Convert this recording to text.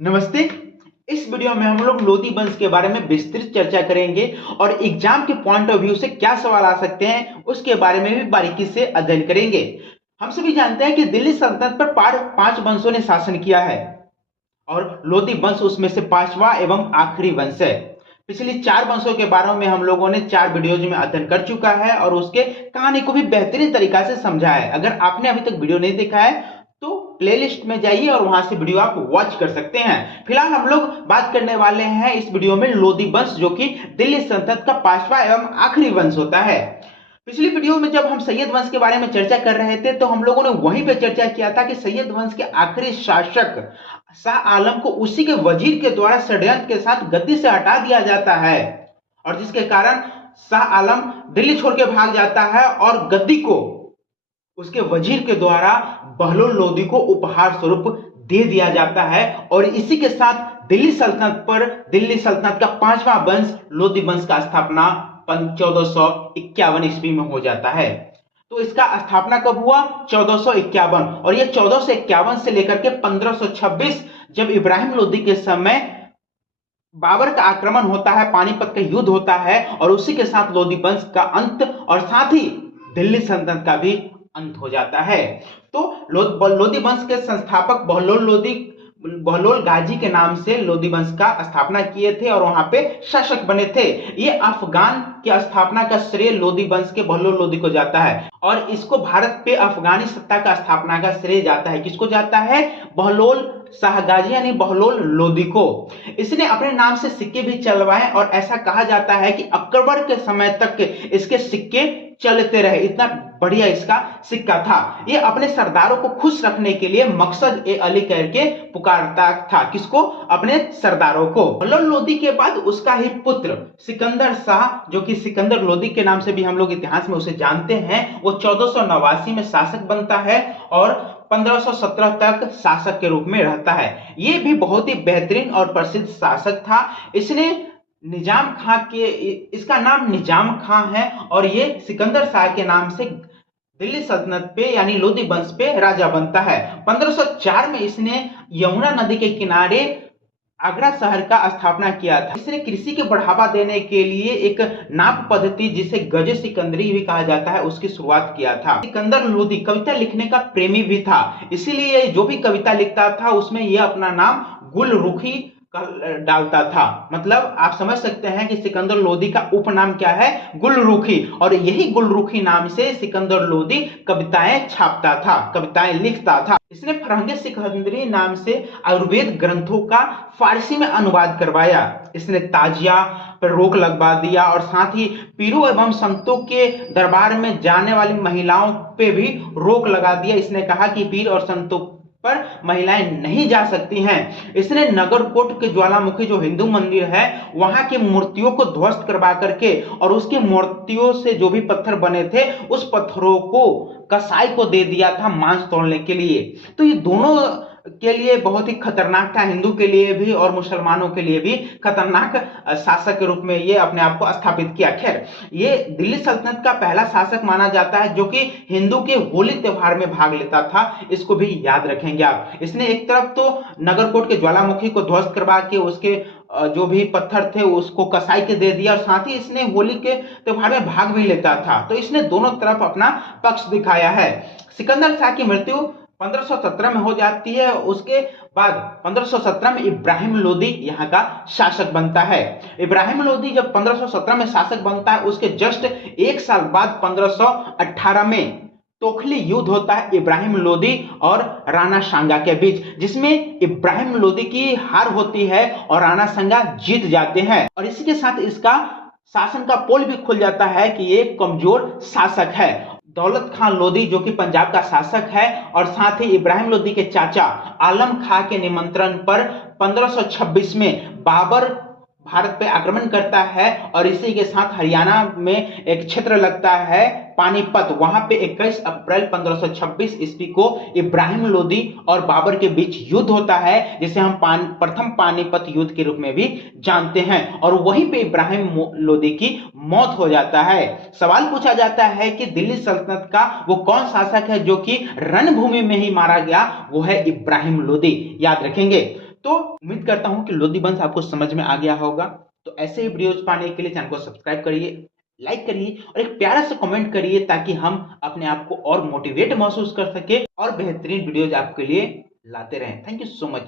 नमस्ते। इस वीडियो में हम लोग लोधी वंश के बारे में विस्तृत चर्चा करेंगे और एग्जाम के पॉइंट ऑफ व्यू से क्या सवाल आ सकते हैं उसके बारे में भी बारीकी से अध्ययन करेंगे। हम सभी जानते हैं कि दिल्ली सल्तनत पर पांच वंशों ने शासन किया है और लोधी वंश उसमें से पांचवा एवं आखिरी वंश है। पिछली चार वंशों के बारे में हम लोगों ने 4 वीडियोज में अध्ययन कर चुका है और उसके कहानी को भी बेहतरीन तरीका से समझा है। अगर आपने अभी तक वीडियो नहीं देखा है तो प्लेलिस्ट में जाइए और वहां से वीडियो आप वॉच कर सकते हैं। फिलहाल हम लोग बात करने वाले हैं इस वीडियो में लोधी वंश, जो कि दिल्ली सल्तनत का पांचवा एवं आखिरी वंश होता है। पिछली वीडियो में जब हम सैयद वंश के बारे में चर्चा कर रहे थे तो हम लोगों ने वहीं पे चर्चा किया था कि सैयद वंश के आखिरी शासक शाह आलम को उसी के वजीर के द्वारा षड्यंत्र के साथ गद्दी से हटा दिया जाता है और जिसके कारण शाह आलम दिल्ली छोड़ के भाग जाता है और गद्दी को उसके वजीर के द्वारा बहलोल लोधी को उपहार स्वरूप दे दिया जाता है और इसी के साथ दिल्ली सल्तनत का पांचवा वंश लोधी वंश का स्थापना 1451 ईस्वी में हो जाता है। तो इसका स्थापना कब हुआ? 1451। और यह 1451 से लेकर के 1526 जब इब्राहिम लोधी के समय बाबर का आक्रमण होता है, पानीपत का युद्ध होता है और उसी के साथ लोधी वंश का अंत और साथ ही दिल्ली सल्तनत का भी अंत हो जाता है। तो लोधी वंश के संस्थापक बहलोल गाजी के नाम से लोधी वंश का स्थापना किए थे और वहां पे शासक बने थे। ये अफगान की स्थापना का श्रेय लोधी वंश के बहलोल लोधी को जाता है और इसको भारत पे अफगानी सत्ता का स्थापना का श्रेय जाता है। किसको जाता है? बहलोल शाहगाजी यानी बहलोल लोधी को। इसने अपने नाम से सिक्के भी चलवाए और ऐसा कहा जाता है कि अकबर के समय तक इसके सिक्के चलते रहे, इतना बढ़िया इसका सिक्का था। ये अपने सरदारों को खुश रखने के लिए मकसद ए अली करके पुकारता था। किसको? अपने सरदारों को। बहलोल लोधी के बाद उसका ही पुत्र सिकंदर शाह, जो कि सिकंदर लोधी के नाम से भी हम लोग इतिहास में उसे जानते हैं, वो 1489 में शासक बनता है और 1517 तक शासक के रूप में रहता है। ये भी बहुत ही बेहतरीन और प्रसिद्ध शासक था। इसका नाम निजाम खां है और ये सिकंदर शाह के नाम से दिल्ली सल्तनत पे यानी लोधी वंश पे राजा बनता है। 1504 में इसने यमुना नदी के किनारे आगरा शहर का स्थापना किया था। इसने कृषि के बढ़ावा देने के लिए एक नाप पद्धति जिसे गजे सिकंदरी भी कहा जाता है उसकी शुरुआत किया था। सिकंदर लोधी कविता लिखने का प्रेमी भी था, इसीलिए जो भी कविता लिखता था उसमें यह अपना नाम गुलरुखी डालता था। मतलब आप समझ सकते हैं कि सिकंदर लोधी का उपनाम क्या है? गुलरुखी। और यही गुलरुखी नाम से सिकंदर लोधी कविताएं छापता था, कविताएं लिखता था। इसने फरहंगे सिकंदरी नाम से आयुर्वेद ग्रंथों का फारसी में अनुवाद करवाया। इसने ताजिया पर रोक लगवा दिया और साथ ही पीरों एवं संतों के दरबार में जाने वाली महिलाओं पे भी रोक लगा दिया। इसने कहा कि पीर और संतों पर महिलाएं नहीं जा सकती हैं। इसने नगरकोट के ज्वालामुखी जो हिंदू मंदिर है वहां की मूर्तियों को ध्वस्त करवा करके और उसकी मूर्तियों से जो भी पत्थर बने थे उस पत्थरों को कसाई को दे दिया था मांस तोड़ने के लिए। तो ये दोनों के लिए बहुत ही खतरनाक था, हिंदू के लिए भी और मुसलमानों के लिए भी खतरनाक शासक के रूप में ये अपने आप को स्थापित किया। खैर, ये दिल्ली सल्तनत का पहला शासक माना जाता है जो कि हिंदू के होली त्योहार में भाग लेता था, इसको भी याद रखेंगे आप। इसने एक तरफ तो नगरकोट के ज्वालामुखी को ध्वस्त करवा के उसके जो भी पत्थर थे उसको कसाई के दे दिया और साथ ही इसने होली के त्योहार में भाग भी लेता था। तो इसने दोनों तरफ अपना पक्ष दिखाया है। सिकंदर शाह की मृत्यु 1517 में हो जाती है। उसके बाद 1517 में इब्राहिम लोधी यहाँ का शासक बनता है। इब्राहिम लोधी जब 1517 में शासक बनता है उसके जस्ट एक साल बाद 1518 में तोखली युद्ध होता है इब्राहिम लोधी और राणा सांगा के बीच, जिसमें इब्राहिम लोधी की हार होती है और राणा सांगा जीत जाते हैं और इसी के साथ इसका शासन का पोल भी खुल जाता है कि ये कमजोर शासक है। दौलत खां लोधी जो कि पंजाब का शासक है और साथ ही इब्राहिम लोधी के चाचा आलम खां के निमंत्रण पर 1526 में बाबर भारत पे आक्रमण करता है और इसी के साथ हरियाणा में एक क्षेत्र लगता है पानीपत। वहां पे 21 अप्रैल 1526 ईस्वी को इब्राहिम लोधी और बाबर के बीच युद्ध होता है जिसे हम प्रथम पानीपत युद्ध के रूप में भी जानते हैं और वहीं पे इब्राहिम लोधी की मौत हो जाता है। सवाल पूछा जाता है कि दिल्ली सल्तनत का वो कौन शासक है जो कि रणभूमि में ही मारा गया? वो है इब्राहिम लोधी, याद रखेंगे। तो उम्मीद करता हूं कि लोधी वंश आपको समझ में आ गया होगा। तो ऐसे ही वीडियोज पाने के लिए चैनल को सब्सक्राइब करिए, लाइक करिए और एक प्यारा सा कमेंट करिए, ताकि हम अपने आप को और मोटिवेट महसूस कर सके और बेहतरीन वीडियोज आपके लिए लाते रहें। Thank you so much.